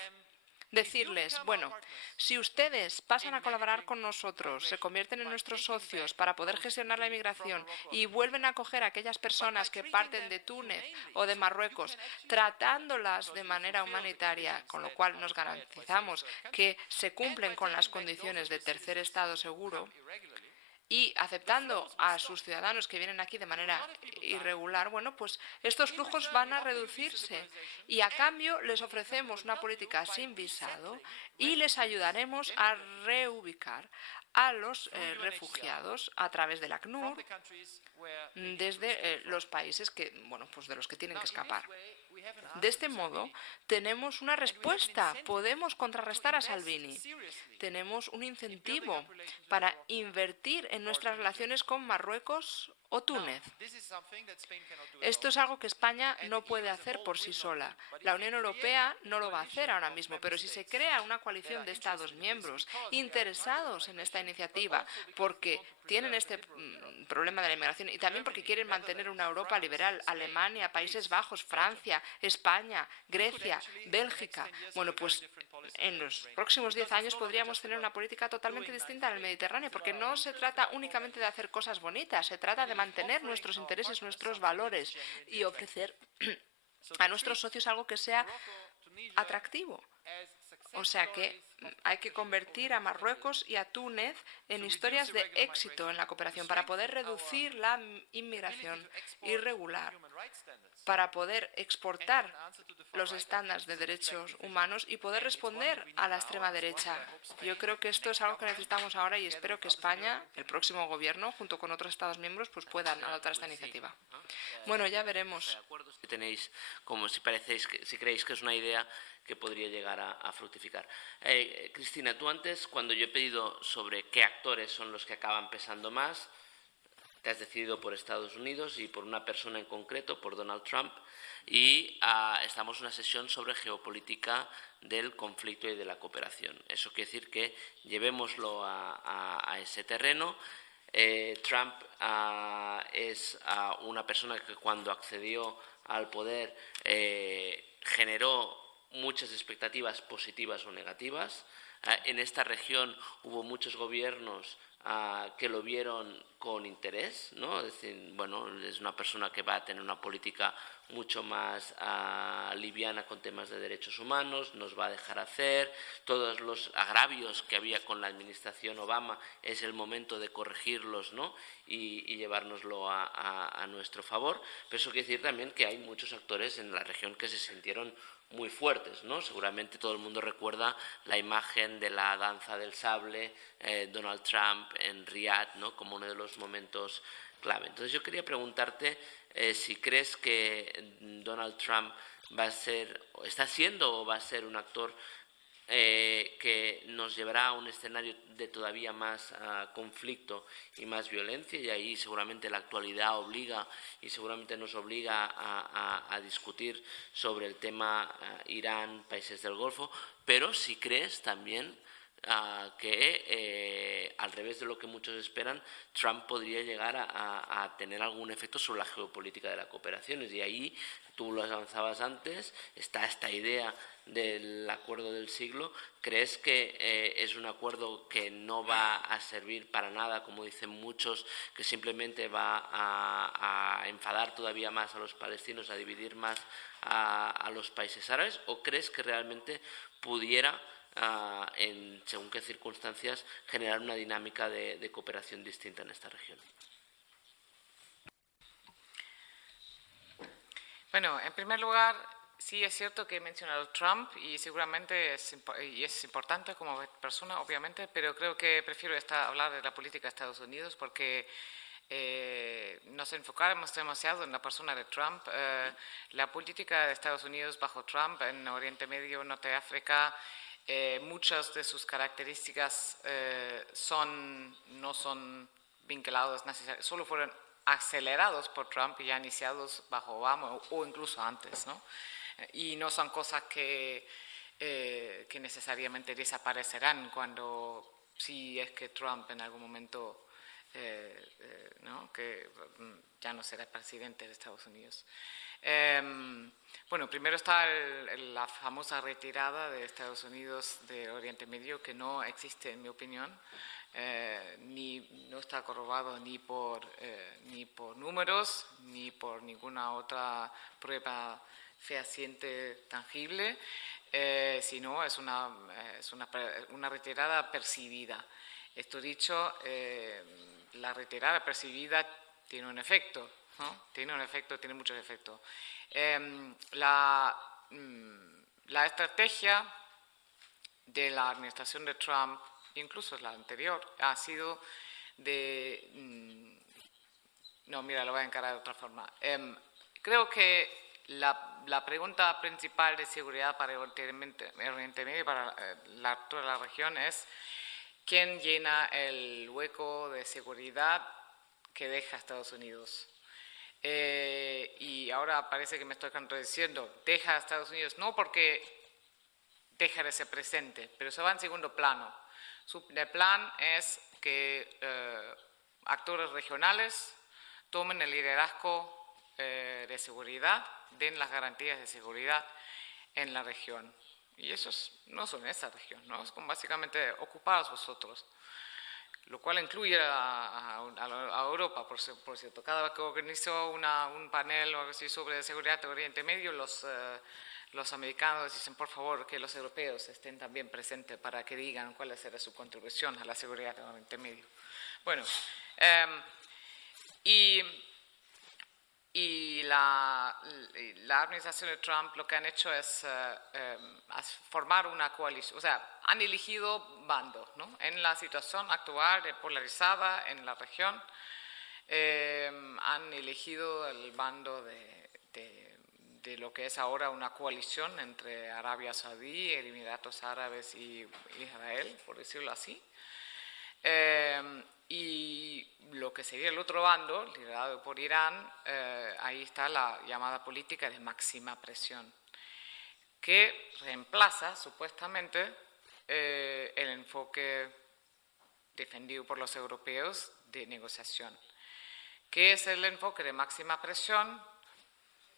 Decirles, bueno, si ustedes pasan a colaborar con nosotros, se convierten en nuestros socios para poder gestionar la inmigración y vuelven a acoger a aquellas personas que parten de Túnez o de Marruecos, tratándolas de manera humanitaria, con lo cual nos garantizamos que se cumplen con las condiciones de tercer estado seguro, y aceptando a sus ciudadanos que vienen aquí de manera irregular, bueno, pues estos flujos van a reducirse y a cambio les ofrecemos una política sin visado y les ayudaremos a reubicar a los refugiados a través del ACNUR desde los países que, bueno, pues de los que tienen que escapar. De este modo, tenemos una respuesta. Podemos contrarrestar a Salvini. Tenemos un incentivo para invertir en nuestras relaciones con Marruecos o Túnez. Esto es algo que España no puede hacer por sí sola. La Unión Europea no lo va a hacer ahora mismo, pero si se crea una coalición de Estados miembros interesados en esta iniciativa porque tienen este problema de la inmigración y también porque quieren mantener una Europa liberal, Alemania, Países Bajos, Francia, España, Grecia, Bélgica, bueno, pues en los próximos 10 años podríamos tener una política totalmente distinta en el Mediterráneo, porque no se trata únicamente de hacer cosas bonitas, se trata de mantener nuestros intereses, nuestros valores y ofrecer a nuestros socios algo que sea atractivo. O sea que hay que convertir a Marruecos y a Túnez en historias de éxito en la cooperación para poder reducir la inmigración irregular, para poder exportar los estándares de derechos humanos y poder responder a la extrema derecha. Yo creo que esto es algo que necesitamos ahora y espero que España, el próximo gobierno, junto con otros Estados miembros, pues puedan adoptar esta iniciativa. Bueno, ya veremos. Si tenéis, como si creéis que es una idea que podría llegar a fructificar. Cristina, tú antes, cuando yo he pedido sobre qué actores son los que acaban pesando más, te has decidido por Estados Unidos y por una persona en concreto, por Donald Trump, y estamos en una sesión sobre geopolítica del conflicto y de la cooperación. Eso quiere decir que llevémoslo a ese terreno. Trump es una persona que cuando accedió al poder generó muchas expectativas positivas o negativas. En esta región hubo muchos gobiernos que lo vieron con interés, ¿no? Es decir, bueno, es una persona que va a tener una política mucho más liviana con temas de derechos humanos, nos va a dejar hacer, todos los agravios que había con la administración Obama es el momento de corregirlos, ¿no? y llevárnoslo a nuestro favor, pero eso quiere decir también que hay muchos actores en la región que se sintieron muy fuertes, ¿no? Seguramente todo el mundo recuerda la imagen de la danza del sable, Donald Trump en Riyadh, ¿no? Como uno de los momentos clave. Entonces yo quería preguntarte si crees que Donald Trump va a ser, está siendo o va a ser un actor que nos llevará a un escenario de todavía más conflicto y más violencia, y ahí seguramente la actualidad obliga y seguramente nos obliga a discutir sobre el tema Irán, países del Golfo, pero si crees también que, al revés de lo que muchos esperan, Trump podría llegar a tener algún efecto sobre la geopolítica de la cooperación. Y ahí, tú lo avanzabas antes, está esta idea del acuerdo del siglo. ¿Crees que es un acuerdo que no va a servir para nada, como dicen muchos, que simplemente va a enfadar todavía más a los palestinos, a dividir más a los países árabes? ¿O crees que realmente pudiera, en según qué circunstancias, generar una dinámica de cooperación distinta en esta región? Bueno, en primer lugar, sí es cierto que he mencionado Trump y seguramente es importante como persona, obviamente, pero creo que prefiero hablar de la política de Estados Unidos porque nos enfocamos demasiado en la persona de Trump. La política de Estados Unidos bajo Trump en Oriente Medio, Norte de África, muchas de sus características no son vinculadas necesariamente, solo fueron acelerados por Trump y ya iniciados bajo Obama o incluso antes, ¿no? Y no son cosas que necesariamente desaparecerán si es que Trump en algún momento ¿no? que ya no será presidente de Estados Unidos. Bueno, primero está la famosa retirada de Estados Unidos de Oriente Medio, que no existe, en mi opinión, no está corroborado ni por números, ni por ninguna otra prueba fehaciente tangible, sino es una retirada percibida. Esto dicho, la retirada percibida tiene un efecto, ¿no? Tiene muchos efectos. La estrategia de la administración de Trump, incluso la anterior, ha sido no, mira, lo voy a encarar de otra forma. Creo que la pregunta principal de seguridad para Oriente Medio y para toda la región es ¿quién llena el hueco de seguridad que deja Estados Unidos? Y ahora parece que me estoy contradiciendo. Deja a Estados Unidos no porque deja de ser presente, pero se va en segundo plano. El plan es que actores regionales tomen el liderazgo de seguridad, den las garantías de seguridad en la región. Y esos no son esa región, ¿no? Es como básicamente ocupados vosotros. Lo cual incluye a Europa, por cierto. Cada vez que organizo un panel o algo así sobre seguridad de Oriente Medio, los americanos dicen, por favor, que los europeos estén también presentes para que digan cuál será su contribución a la seguridad de Oriente Medio. Bueno, y la administración de Trump lo que han hecho es formar una coalición, o sea, han elegido bandos, ¿no? En la situación actual polarizada en la región, han elegido el bando de lo que es ahora una coalición entre Arabia Saudí, Emiratos Árabes y Israel, por decirlo así. Y lo que sería el otro bando, liderado por Irán, ahí está la llamada política de máxima presión, que reemplaza supuestamente el enfoque defendido por los europeos de negociación. ¿Qué es el enfoque de máxima presión?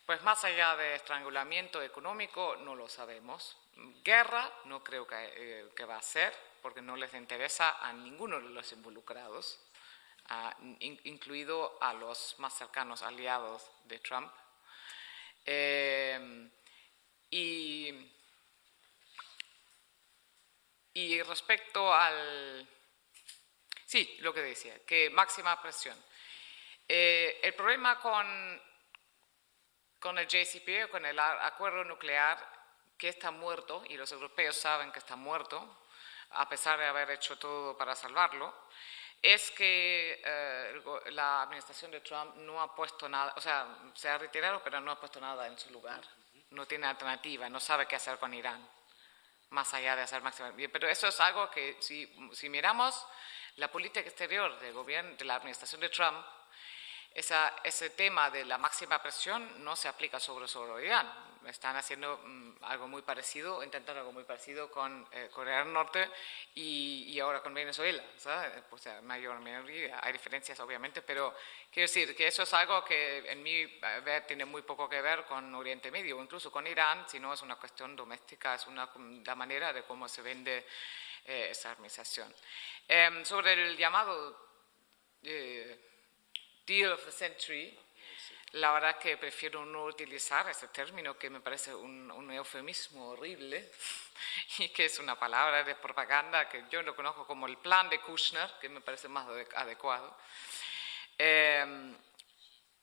Pues más allá de estrangulamiento económico, no lo sabemos. Guerra no creo que va a ser, porque no les interesa a ninguno de los involucrados, incluido a los más cercanos aliados de Trump. Y respecto al... Sí, lo que decía, que máxima presión. El problema con el JCPOA, con el acuerdo nuclear, que está muerto, y los europeos saben que está muerto, a pesar de haber hecho todo para salvarlo, es que la administración de Trump no ha puesto nada, o sea, se ha retirado, pero no ha puesto nada en su lugar. No tiene alternativa, no sabe qué hacer con Irán. más allá de hacer máxima. Pero eso es algo que si miramos la política exterior del gobierno, de la administración de Trump, ese tema de la máxima presión no se aplica solo Irán. Están haciendo algo muy parecido, intentando algo muy parecido con Corea del Norte y ahora con Venezuela, ¿sabes? O sea, mayor minoría, hay diferencias obviamente, pero quiero decir que eso es algo que en mi ver tiene muy poco que ver con Oriente Medio o incluso con Irán, sino es una cuestión doméstica, es la manera de cómo se vende esa administración. Sobre el llamado Deal of the Century, la verdad que prefiero no utilizar ese término, que me parece un eufemismo horrible y que es una palabra de propaganda que yo lo conozco como el plan de Kushner, que me parece más adecuado.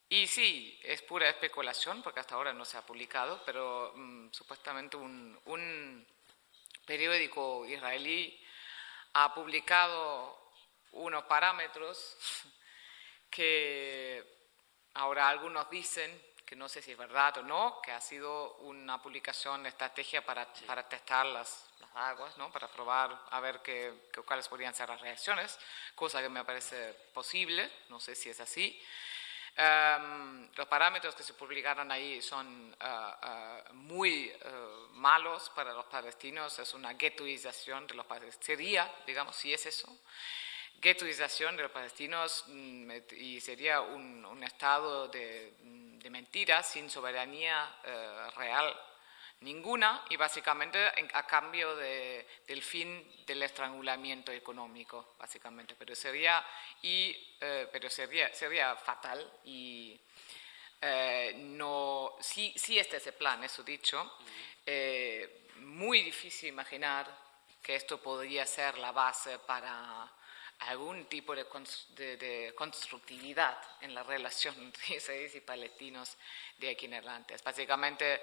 Y sí, es pura especulación porque hasta ahora no se ha publicado, pero supuestamente un periódico israelí ha publicado unos parámetros que ahora algunos dicen, que no sé si es verdad o no, que ha sido una publicación, estrategia para testar las aguas, ¿no? Para probar a ver cuáles podrían ser las reacciones, cosa que me parece posible, no sé si es así. Los parámetros que se publicaron ahí son muy malos para los palestinos, es una ghettoización de los palestinos, sería, digamos, si es eso, ghettoización de los palestinos y sería un estado de mentiras sin soberanía real ninguna y básicamente a cambio del fin del estrangulamiento económico, básicamente. Pero sería fatal y no, si este es el plan, eso dicho, muy difícil imaginar que esto podría ser la base para algún tipo de constructividad en la relación entre israelíes y palestinos de aquí en adelante. Es básicamente,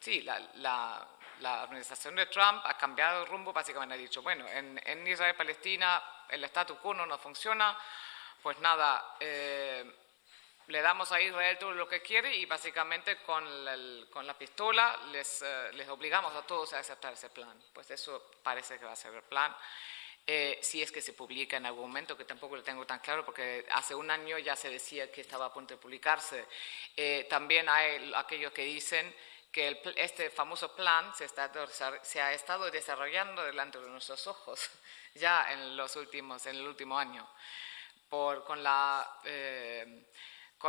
sí, la administración de Trump ha cambiado el rumbo, básicamente ha dicho, bueno, en Israel y Palestina el statu quo no funciona, pues nada, le damos a Israel todo lo que quiere y básicamente con la pistola les obligamos a todos a aceptar ese plan. Pues eso parece que va a ser el plan. Si es que se publica en algún momento, que tampoco lo tengo tan claro, porque hace un año ya se decía que estaba a punto de publicarse. También hay aquellos que dicen que este famoso plan se ha estado desarrollando delante de nuestros ojos ya en el último año, con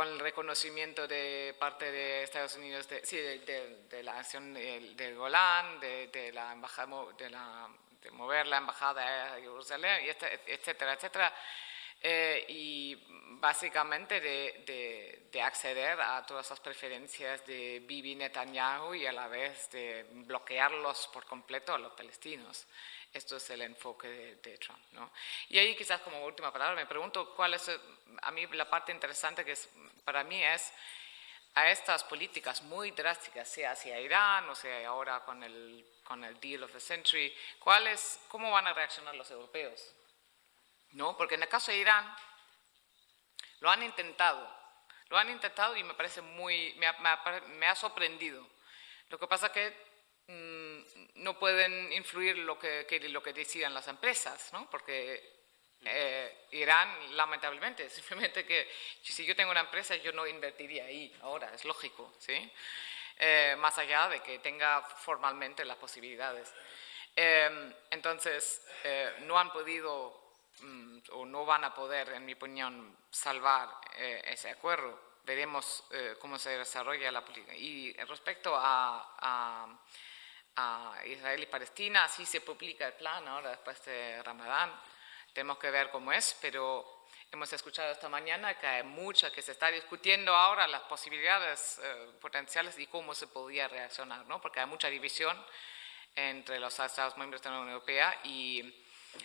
el reconocimiento de parte de Estados Unidos, de la acción del Golán, de la embajada, de mover la embajada a Jerusalén, etcétera, etcétera, y básicamente de acceder a todas las preferencias de Bibi Netanyahu y a la vez de bloquearlos por completo a los palestinos. Esto es el enfoque de Trump, ¿no? Y ahí quizás como última palabra me pregunto cuál es, a mí la parte interesante que para mí es a estas políticas muy drásticas, sea hacia Irán o sea ahora con el Deal of the Century, ¿cómo van a reaccionar los europeos? ¿No? Porque en el caso de Irán lo han intentado y me parece me ha sorprendido. Lo que pasa es que no pueden influir lo que decidan las empresas, ¿no? Porque Irán, lamentablemente, simplemente que si yo tengo una empresa yo no invertiría ahí ahora, es lógico, ¿sí? Más allá de que tenga formalmente las posibilidades. Entonces, no han podido o no van a poder, en mi opinión, salvar ese acuerdo. Veremos cómo se desarrolla la política. Y respecto a Israel y Palestina, sí se publica el plan ahora después de Ramadán. Tenemos que ver cómo es, pero hemos escuchado esta mañana que hay que se está discutiendo ahora las posibilidades potenciales y cómo se podría reaccionar, ¿no? Porque hay mucha división entre los Estados miembros de la Unión Europea y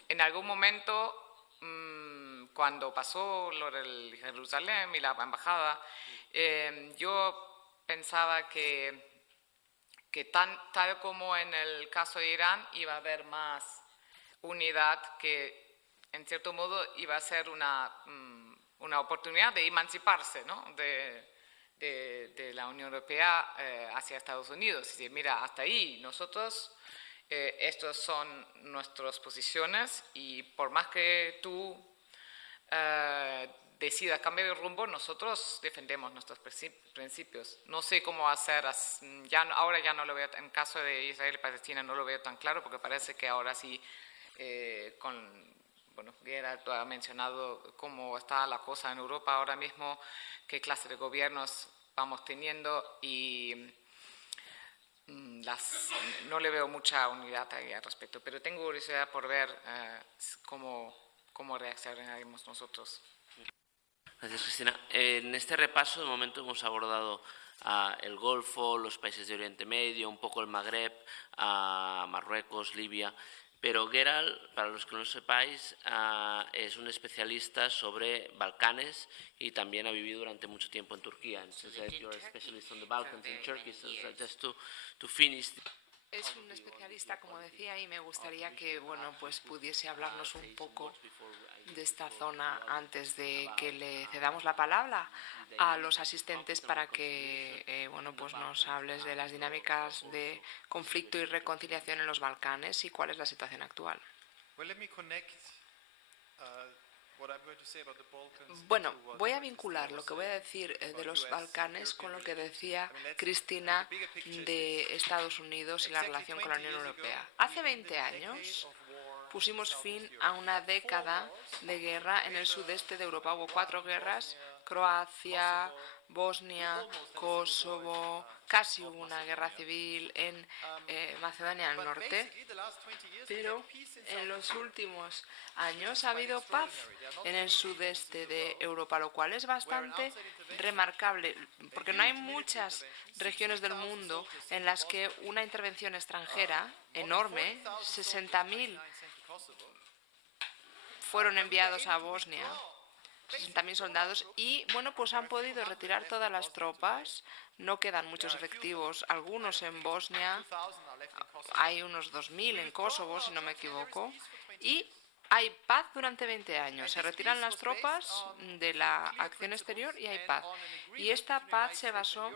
en algún momento, cuando pasó lo del Jerusalén y la embajada, yo pensaba que tal como en el caso de Irán iba a haber más unidad, que en cierto modo iba a ser una oportunidad de emanciparse, ¿no? de la Unión Europea hacia Estados Unidos. Es decir, mira, hasta ahí nosotros, estas son nuestras posiciones y por más que tú decidas cambiar de rumbo, nosotros defendemos nuestros principios. No sé cómo hacer, ahora ya no lo veo, en caso de Israel y Palestina no lo veo tan claro porque parece que ahora sí, Gerald ha mencionado cómo está la cosa en Europa ahora mismo, qué clase de gobiernos vamos teniendo y no le veo mucha unidad ahí al respecto, pero tengo curiosidad por ver cómo reaccionaremos nosotros. Gracias, Cristina. En este repaso, de momento, hemos abordado el Golfo, los países de Oriente Medio, un poco el Magreb, Marruecos, Libia. Pero Gerald, para los que no lo sepáis, es un especialista sobre Balcanes y también ha vivido durante mucho tiempo en Turquía. You're a specialist on the Balkans and Turkey, so just to finish. Es un especialista, como decía, y me gustaría que, bueno, pues pudiese hablarnos un poco de esta zona antes de que le cedamos la palabra a los asistentes para que, bueno, pues nos hables de las dinámicas de conflicto y reconciliación en los Balcanes y cuál es la situación actual. Bueno, voy a vincular lo que voy a decir de los Balcanes con lo que decía Cristina de Estados Unidos y la relación con la Unión Europea. Hace 20 años pusimos fin a una década de guerra en el sudeste de Europa. Hubo 4 guerras: Croacia, Bosnia, Kosovo, casi hubo una guerra civil en Macedonia del Norte, pero en los últimos años ha habido paz en el sudeste de Europa, lo cual es bastante remarcable, porque no hay muchas regiones del mundo en las que una intervención extranjera enorme, 60.000 fueron enviados a Bosnia, 60.000 soldados, y bueno, pues han podido retirar todas las tropas. No quedan muchos efectivos, algunos en Bosnia, hay unos 2.000 en Kosovo, si no me equivoco, y hay paz durante 20 años. Se retiran las tropas de la acción exterior y hay paz. Y esta paz se basó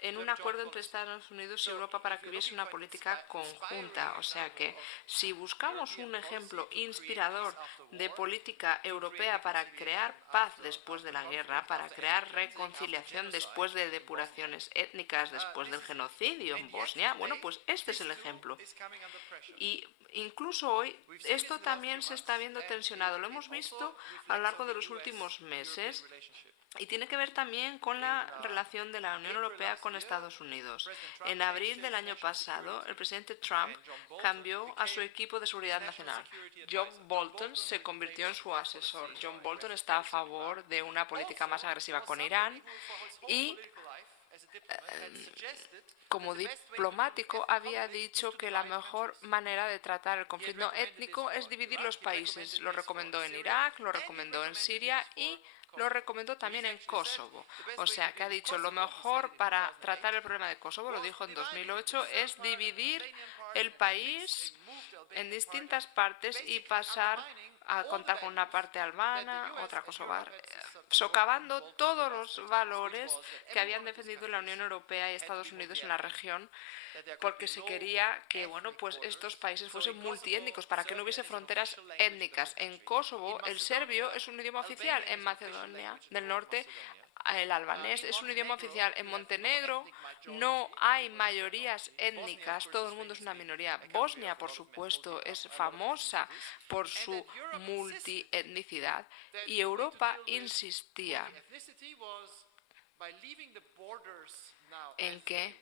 en un acuerdo entre Estados Unidos y Europa para que hubiese una política conjunta. O sea que si buscamos un ejemplo inspirador de política europea para crear paz después de la guerra, para crear reconciliación después de depuraciones étnicas, después del genocidio en Bosnia, bueno, pues este es el ejemplo. Y incluso hoy esto también se está viendo tensionado. Lo hemos visto a lo largo de los últimos meses. Y tiene que ver también con la relación de la Unión Europea con Estados Unidos. En abril del año pasado, el presidente Trump cambió a su equipo de seguridad nacional. John Bolton se convirtió en su asesor. John Bolton está a favor de una política más agresiva con Irán y, como diplomático, había dicho que la mejor manera de tratar el conflicto étnico es dividir los países. Lo recomendó en Irak, lo recomendó en Siria y lo recomendó también en Kosovo. O sea, que ha dicho lo mejor para tratar el problema de Kosovo, lo dijo en 2008, es dividir el país en distintas partes y pasar a contar con una parte albana, otra kosovar, socavando todos los valores que habían defendido la Unión Europea y Estados Unidos en la región, porque se quería que, bueno, pues estos países fuesen multiétnicos, para que no hubiese fronteras étnicas. En Kosovo, el serbio es un idioma oficial. En Macedonia del Norte, el albanés es un idioma oficial. En Montenegro no hay mayorías étnicas, todo el mundo es una minoría. Bosnia, por supuesto, es famosa por su multietnicidad, y Europa insistía en que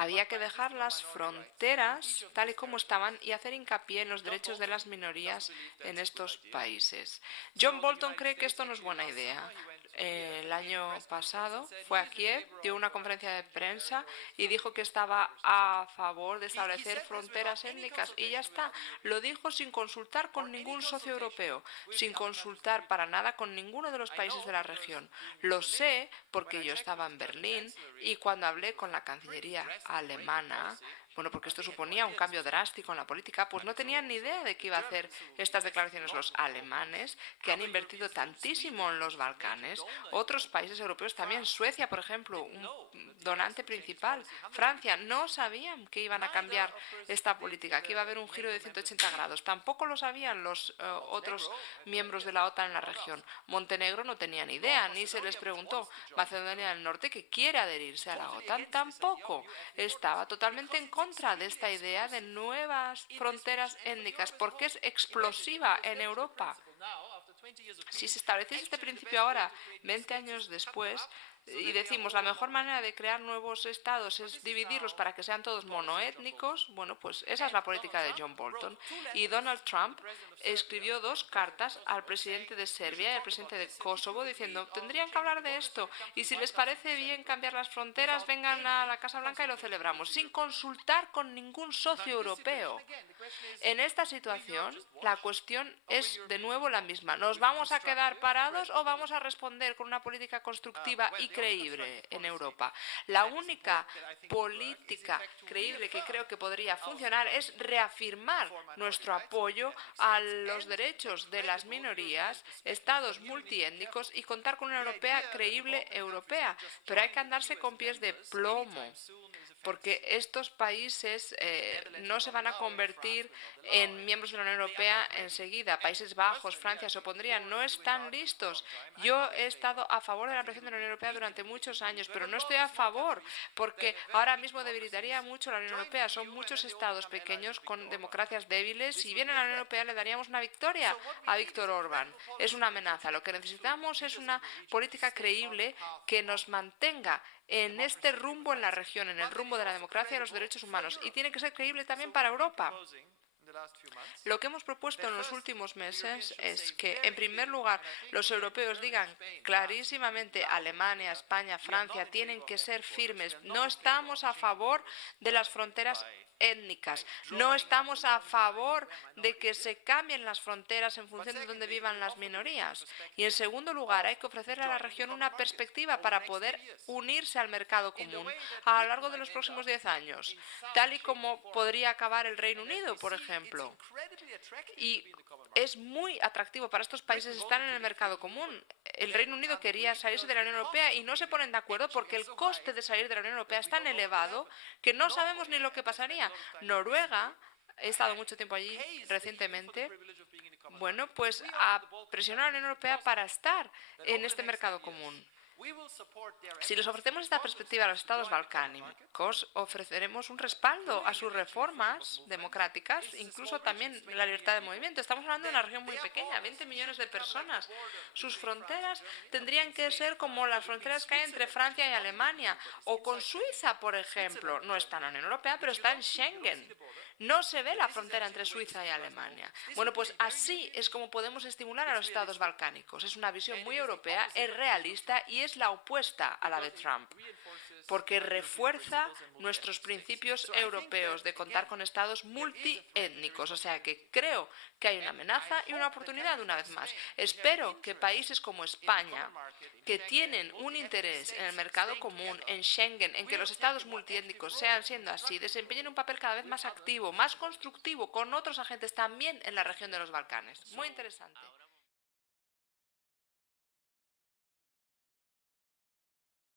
había que dejar las fronteras tal y como estaban y hacer hincapié en los derechos de las minorías en estos países. John Bolton cree que esto no es buena idea. El año pasado fue a Kiev, dio una conferencia de prensa y dijo que estaba a favor de establecer fronteras étnicas, y ya está. Lo dijo sin consultar con ningún socio europeo, sin consultar para nada con ninguno de los países de la región. Lo sé porque yo estaba en Berlín y cuando hablé con la Cancillería alemana Bueno, porque esto suponía un cambio drástico en la política, pues no tenían ni idea de qué iba a hacer estas declaraciones los alemanes, que han invertido tantísimo en los Balcanes, otros países europeos también, Suecia, por ejemplo, un donante principal, Francia, no sabían que iban a cambiar esta política, que iba a haber un giro de 180 grados. Tampoco lo sabían los otros miembros de la OTAN en la región. Montenegro no tenía ni idea, ni se les preguntó. Macedonia del Norte, que quiere adherirse a la OTAN, tampoco estaba totalmente en contra de esta idea de nuevas fronteras étnicas, porque es explosiva en Europa. Si se estableciese este principio ahora, 20 años después, y decimos la mejor manera de crear nuevos estados es dividirlos para que sean todos monoétnicos, bueno, pues esa es la política de John Bolton. Y Donald Trump escribió 2 cartas al presidente de Serbia y al presidente de Kosovo diciendo tendrían que hablar de esto y si les parece bien cambiar las fronteras, vengan a la Casa Blanca y lo celebramos, sin consultar con ningún socio europeo. En esta situación, la cuestión es de nuevo la misma. ¿Nos vamos a quedar parados o vamos a responder con una política constructiva y creíble en Europa? La única política creíble que creo que podría funcionar es reafirmar nuestro apoyo a los derechos de las minorías, estados multiétnicos y contar con una europea creíble europea. Pero hay que andarse con pies de plomo, porque estos países no se van a convertir en miembros de la Unión Europea enseguida. Países Bajos, Francia se opondrían, no están listos. Yo he estado a favor de la ampliación de la Unión Europea durante muchos años, pero no estoy a favor, porque ahora mismo debilitaría mucho la Unión Europea. Son muchos estados pequeños con democracias débiles. Si viene a la Unión Europea le daríamos una victoria a Víctor Orbán. Es una amenaza. Lo que necesitamos es una política creíble que nos mantenga en este rumbo en la región, en el rumbo de la democracia y los derechos humanos. Y tiene que ser creíble también para Europa. Lo que hemos propuesto en los últimos meses es que, en primer lugar, los europeos digan clarísimamente Alemania, España, Francia tienen que ser firmes. No estamos a favor de las fronteras étnicas. No estamos a favor de que se cambien las fronteras en función de donde vivan las minorías. Y en segundo lugar, hay que ofrecerle a la región una perspectiva para poder unirse al mercado común a lo largo de los próximos 10 años, tal y como podría acabar el Reino Unido, por ejemplo. Y es muy atractivo para estos países estar en el mercado común. El Reino Unido quería salirse de la Unión Europea y no se ponen de acuerdo porque el coste de salir de la Unión Europea es tan elevado que no sabemos ni lo que pasaría. Noruega, he estado mucho tiempo allí recientemente, bueno, pues a presionar a la Unión Europea para estar en este mercado común. Si les ofrecemos esta perspectiva a los estados balcánicos, ofreceremos un respaldo a sus reformas democráticas, incluso también la libertad de movimiento. Estamos hablando de una región muy pequeña, 20 millones de personas. Sus fronteras tendrían que ser como las fronteras que hay entre Francia y Alemania, o con Suiza, por ejemplo. No está en la Unión Europea, pero está en Schengen. No se ve la frontera entre Suiza y Alemania. Bueno, pues así es como podemos estimular a los estados balcánicos. Es una visión muy europea, es realista y es la opuesta a la de Trump, porque refuerza nuestros principios europeos de contar con estados multiétnicos. O sea que creo que hay una amenaza y una oportunidad una vez más. Espero que países como España, que tienen un interés en el mercado común, en Schengen, en que los estados multiétnicos sean siendo así, desempeñen un papel cada vez más activo, más constructivo con otros agentes también en la región de los Balcanes. Muy interesante.